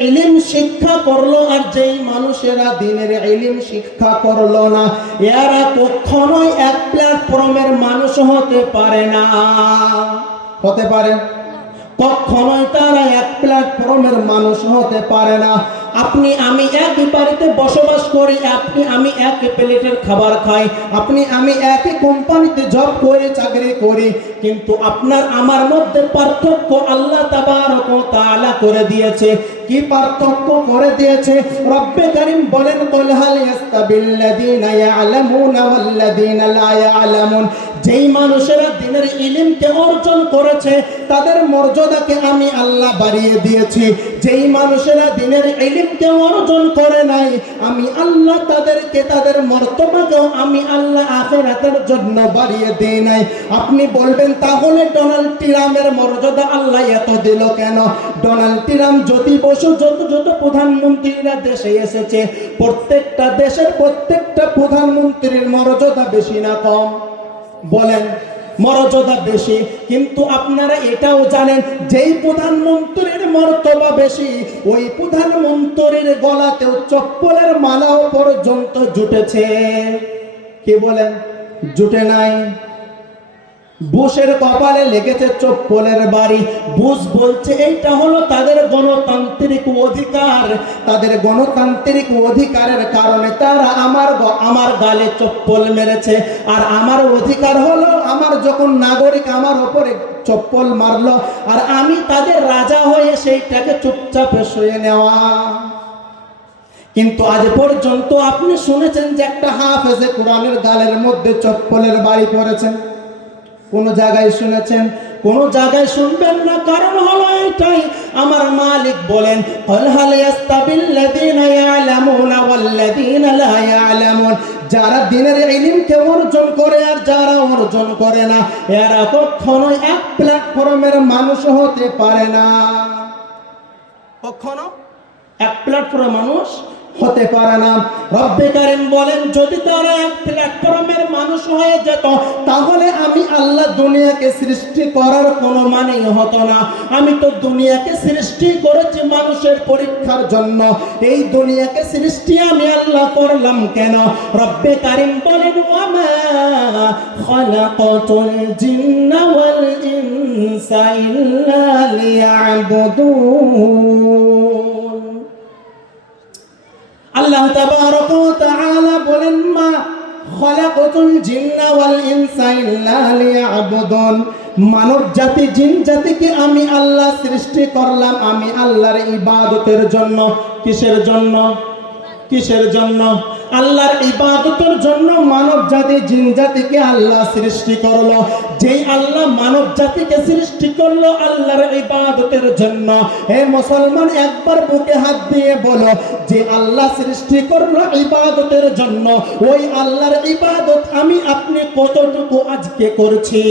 ইলিম শিক্ষা করল আর যেই মানুষেরা দিনের ইলিম শিক্ষা করল না, এরা কখনোই এক প্ল্যাটফর্মের মানুষ হতে পারে না। হতে পারে? কখনোই তারা এক প্ল্যাটফর্মের মানুষ হতে পারে না। আপনি, আমি একই বাড়িতে বসবাস করি, আপনি, আমি এক প্লেটের খাবার খাই, আপনি, আমি একই কোম্পানিতে জব করে, চাকরি করি, কিন্তু আপনার, আমার মধ্যে পার্থক্য আল্লাহ তাবারক ও তাআলা করে দিয়েছে। কি পার্থক্য করে দিয়েছে? রব্বে করিম বলেন, কুল হাল ইয়াস্তাবিল্লাযীনা ইয়ালামুনা ওয়াল্লাযীনা লা ইয়ালামুন। যেই মানুষেরা দিনের ইলিমকে অর্জন করেছে, তাদের মর্যাদাকে আমি আল্লাহ বাড়িয়ে দিয়েছি। যেই মানুষেরা দিনের ইলিমকে অর্জন করে নাই, আমি আল্লাহ তাদেরকে তাদের মর্তবাকেও আমি আল্লাহ আখেরাতের জন্য বাড়িয়ে দিই নাই। আপনি বলবেন, তাহলে ডোনাল্ড ট্রাম্পের মর্যাদা আল্লাহ এত দিল কেন? ডোনাল্ড ট্রাম্প যদি বসু, যত যত প্রধানমন্ত্রীরা দেশে এসেছে, প্রত্যেকটা দেশের প্রত্যেকটা প্রধানমন্ত্রীর মর্যাদা বেশি না কম? বলেন মর্যাদা বেশি। কিন্তু আপনারা এটাও জানেন, যেই প্রধানমন্ত্রীর মর্তবা বেশি, ওই প্রধানমন্ত্রীর গলাতেও চপ্পলের মালাও পর্যন্ত জুটেছে। কি বলেন? জুটে নাই? বুশের কপালে লেগেছে চপ্পলের বাড়ি। বুশ বলছে, এইটা হলো তাদের গণতান্ত্রিক অধিকার। তাদের গণতান্ত্রিক অধিকারের কারণে তারা আমার আমার গালে চপ্পল মেরেছে। আর আমার অধিকার হলো আমার যখন নাগরিক আমার ওপরে চপ্পল মারলো, আর আমি তাদের রাজা হয়ে সেইটাকে চুপচাপে শুয়ে নেওয়া। কিন্তু আজ পর্যন্ত আপনি শুনেছেন যে একটা হাফ হাফেজে কোরআনের গালের মধ্যে চপ্পলের বাড়ি পড়েছেন। কোনো জায়গায় শুনেছেন? কোনো জায়গায় শুনবেন না? কারণ হলো এটাই। আমার মালিক বলেন যারা দিনের এলিমকে অর্জন করে আর যারা অর্জন করে না, এরা কখনো এক প্ল্যাটফর্মের মানুষ হতে পারে না। কখনো? এক প্ল্যাটফর্মের মানুষ হতে পারে না। রব্বে কারিম বলেন, যদি তারা এক প্ল্যাটফর্মের মানুষ হয়ে যেত, তাহলে আমি আল্লাহ দুনিয়াকে সৃষ্টি করার কোনো মানেই হতো না। আমি তো দুনিয়াকে সৃষ্টি করেছি মানুষের পরীক্ষার জন্য। এই দুনিয়াকে সৃষ্টি আমি আল্লাহ করলাম কেন? রব্বে কারিম বলেন, ওয়ামা খালাকাতুল জিন্না ওয়াল ইনসা ইল্লা লিয়াবুদুন। আল্লাহ তাবারক ওয়া তাআলা বলেন, মা খলাকতুল জিন্না ওয়াল ইনসা ইল্লা লিয়াবুদুন। মানব জাতি, জিন জাতিকে আমি আল্লাহ সৃষ্টি করলাম, আমি আল্লাহর ইবাদতের জন্য। কিসের জন্য? কিসের জন্য? আল্লাহর ইবাদতের জন্য মানব জাতি, জিন জাতিকে আল্লাহ সৃষ্টি করল। যেই আল্লাহ মানব জাতিকে সৃষ্টি করল আল্লাহর ইবাদতের জন্য। হে মুসলমান, একবার বুকে হাত দিয়ে বলো, যে আল্লাহ সৃষ্টি করল ইবাদতের জন্য, ওই আল্লাহর ইবাদত আমি আপনি কতটুকু আজকে করছি?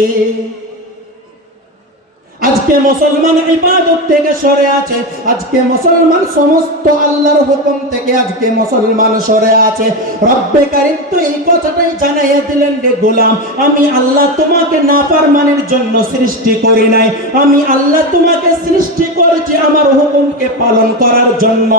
আজকে মুসলমান ইবাদত থেকে সরে আছে, আজকে মুসলমান সমস্ত আল্লাহর হুকুম থেকে আজকে মুসলমান সরে আছে। রব্বে কারিম তো এই কথাটাই জানাইয়া দিলেন রে গোলাম, আমি আল্লাহ তোমাকে নাফরমানির জন্য সৃষ্টি করি নাই। আমি আল্লাহ তোমাকে সৃষ্টি করেছি আমার হুকুমকে পালন করার জন্য।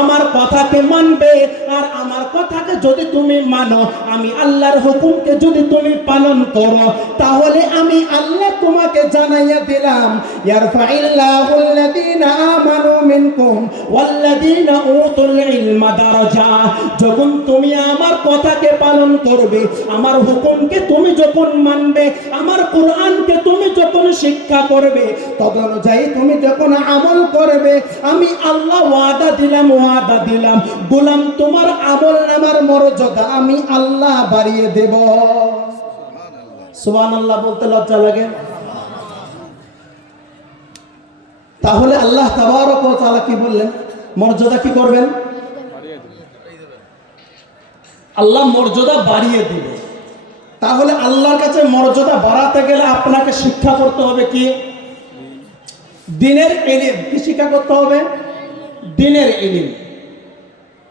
আমার কথাকে মানবে, আর আমার কথাকে যদি তুমি মানো, আমি আল্লাহর হুকুমকে যদি তুমি পালন করো, তাহলে আমি আল্লাহ তোমাকে জানাইয়া দিলাম। ইয়ারফাইল্লাহু আল্লাযীনা আমানু মিনকুম ওয়াল্লাযীনা উতুল ইলমা দারাজা। যখন তুমি আমার কথাকে পালন করবে, আমার হুকুমকে তুমি যখন মানবে, আমার কোরআনকে তুমি যখন শিক্ষা করবে, তদনুযায়ী তুমি যখন আমল করবে, আমি আল্লাহ ওয়াদা দিলাম ওয়াদা দিলাম। গোলাম, তোমার আমল নামার মর্যাদা আমি আল্লাহ বাড়িয়ে দেব। সুবহানাল্লাহ বলতে লজ্জা লাগে? তাহলে আল্লাহ তাবারক ওয়া তাআলা কি বললেন? মর্যাদা কি করবেন? আল্লাহ মর্যাদা বাড়িয়ে দিবে। তাহলে আল্লাহর কাছে মর্যাদা বাড়াতে গেলে আপনাকে শিক্ষা করতে হবে কি? দিনের এলিম। কি শিক্ষা করতে হবে? দিনের এলিম।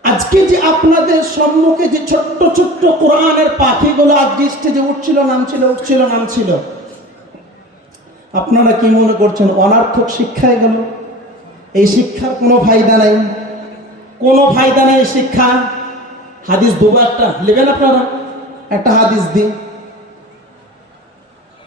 আজকে যে আপনাদের সম্মুখে যে ছোট্ট ছোট্ট কোরআনের পাখিগুলো আজকে স্টেজে উঠছিল, নামছিল উঠছিল, নামছিল আপনারা কি মনে করছেন অনার্থক শিক্ষায় গেল? এই শিক্ষার কোনো ফায়দা নাই। কোনো ফায়দা নেই শিক্ষা। হাদিস দেবো একটা। নেবেন আপনারা? একটা হাদিস দিন।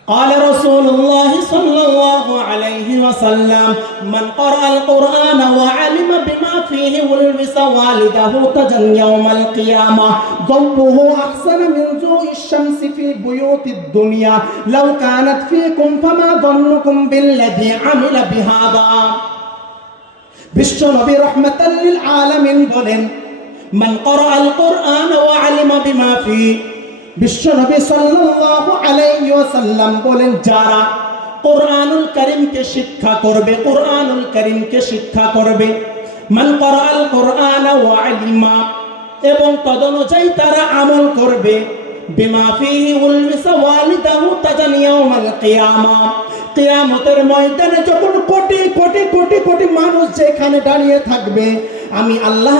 قال رسول الله صلى الله عليه وسلم من قرأ القرآن وعلم بما فيه ولبس والده تجن يوم القيامة ضوءه أحسن من ضوء الشمس في بيوت الدنيا لو كانت فيكم فما ظنكم بالذي عمل بهذا বিশ্ব নবী রহমতাল্লিল আলামিন বলেন মান করাল কোরআন ওয়া আলিমা বিমা ফি বিশ্ব নবী সাল্লাল্লাহু আলাইহি ওয়াসাল্লাম বলেন, যারা কোরআনুল কারীমকে শিক্ষা করবে, কোরআনুল কারীমকে শিক্ষা করবে, মান করাল কোরআন ওয়া আলিমা, এবং তদনুযায়ী তারা আমল করবে, বিমা ফিহি উলমিসা ওয়ালিদাহু তাজান ইয়াউমাল কিয়ামা। কিয়ামতের ময়দানে যখন কোটি কোটি কোটি কোটি মানুষ যেখানে দাঁড়িয়ে থাকবে আমি আল্লাহ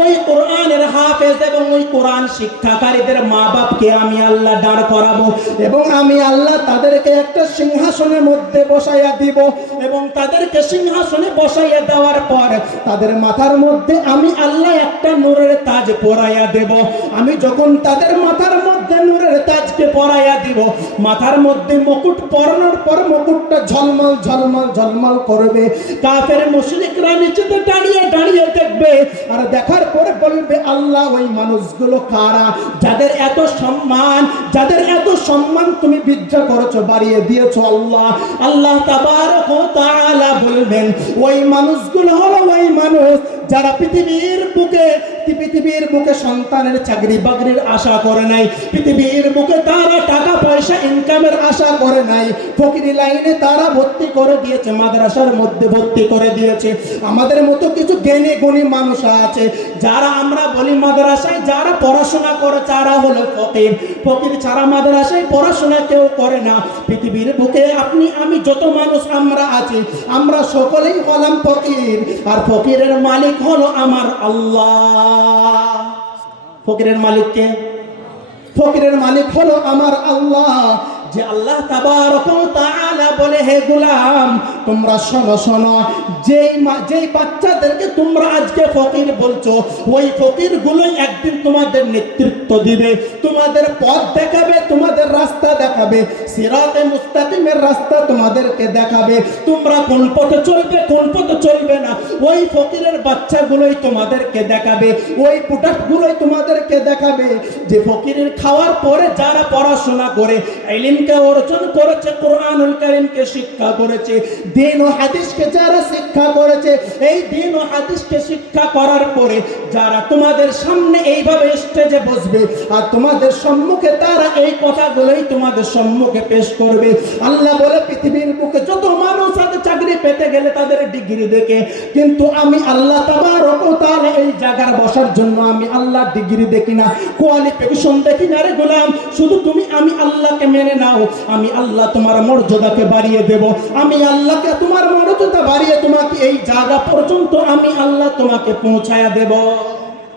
ওই কোরআনের হাফেজ এবং ওই কোরআন শিক্ষাকারীদের মা বাপকে আমি আল্লাহ দাঁড় করাবো এবং আমি আল্লাহ তাদেরকে একটা সিংহাসনের মধ্যে বসাইয়া দিব এবং তাদেরকে সিংহাসনে বসাইয়া দেওয়ার পর তাদের মাথার মধ্যে আমি আল্লাহ একটা নূরের তাজ পরাইয়া দেব। আমি যখন তাদের মাথার মধ্যে নূরের তাজকে পরাইয়া দিব। মাথার মধ্যে মুকুট পরানোর পর মুকুটটা ঝলমল ঝলমল ঝলমল করবে। কাফের মুশরিকরা নিচেতে দাঁড়িয়ে দাঁড়িয়ে দেখবে। আর দেখার পরে বলবে, আল্লাহ, ওই মানুষগুলো কারা? যাদের এত সম্মান, যাদের এত সম্মান তুমি বৃদ্ধ করেছ, বাড়িয়ে দিয়েছ আল্লাহ। আল্লাহ তাআলা বলবেন, ওই মানুষগুলো হলো ওই মানুষ যারা পৃথিবীর বুকে পৃথিবীর বুকে সন্তানের চাকরি বাকরির আশা করে নাই, পৃথিবীর বুকে তারা টাকা পয়সা ইনকামের আশা করে নাই, ফকিরি লাইনে তারা ভর্তি করে দিয়েছে, মাদ্রাসার মধ্যে ভর্তি করে দিয়েছে। আমাদের মতো কিছু জ্ঞানী গুণী মানুষ আছে, যারা আমরা বলি মাদ্রাসায় যারা পড়াশোনা করে তারা হলো ফকির। ফকির ছাড়া মাদ্রাসায় পড়াশোনা কেউ করে না। পৃথিবীর বুকে আপনি, আমি যত মানুষ আমরা আছি, আমরা সকলেই হলাম ফকির। আর ফকিরের মালিক হলো আমার আল্লাহ। ফকিরের মালিক কে? ফকিরের মালিক হলো আমার আল্লাহ। যে আল্লাহ তাবারক তাআলা বলে, হে গোলাম, তোমরা শোনো শোনো। যেই যেই বাচ্চাদেরকে তোমরা আজকে ফকির বলছো, ওই ফকির গুলোই একদিন তোমাদের নেতৃত্ব দিবে। তোমাদের পথ দেখাবে, তোমাদের রাস্তা দেখাবে। সিরাতে মুস্তাকিমের রাস্তা তোমাদেরকে দেখাবে। তোমরা কোন পথে চলবে, কোন পথে চলবে না, ওই ফকিরের বাচ্চাগুলোই তোমাদেরকে দেখাবে। ওই প্রোডাক্টগুলোই তোমাদেরকে দেখাবে। যে ফকিরের খাওয়ার পরে যারা পড়াশোনা করে, ইলমকে অর্জন করেছে, কোরআনুল কারীমকে শিক্ষা করেছে, দিন ও হাদিসকে যারা শিক্ষা করেছে, এই দিন ও হাদিসকে শিক্ষা করার পরে যারা তোমাদের সামনে এইভাবে স্টেজে বসবে, আর তোমাদের সম্মুখে তারা এই কথাগুলোই তোমাদের সম্মুখে পেশ করবে। আল্লাহ বলে, পৃথিবীর বুকে যত মানুষ আছে, চাকরি পেতে গেলে তাদের ডিগ্রি দেখে, কিন্তু আমি আল্লাহ তাআলা এই জায়গার বসার জন্য আমি আল্লাহ ডিগ্রি দেখি না। কোয়ালিফিকেশন দেখি না রে গোলাম। শুধু তুমি, আমি আল্লাহকে মেনে নাও। আমি আল্লাহ তোমার মর্যাদাকে বাড়িয়ে দেব। আমি আল্লাহকে, তোমার মর্যাদা বাড়িয়ে তোমাকে এই জায়গা পর্যন্ত আমি আল্লাহ তোমাকে পৌঁছায়া দেব।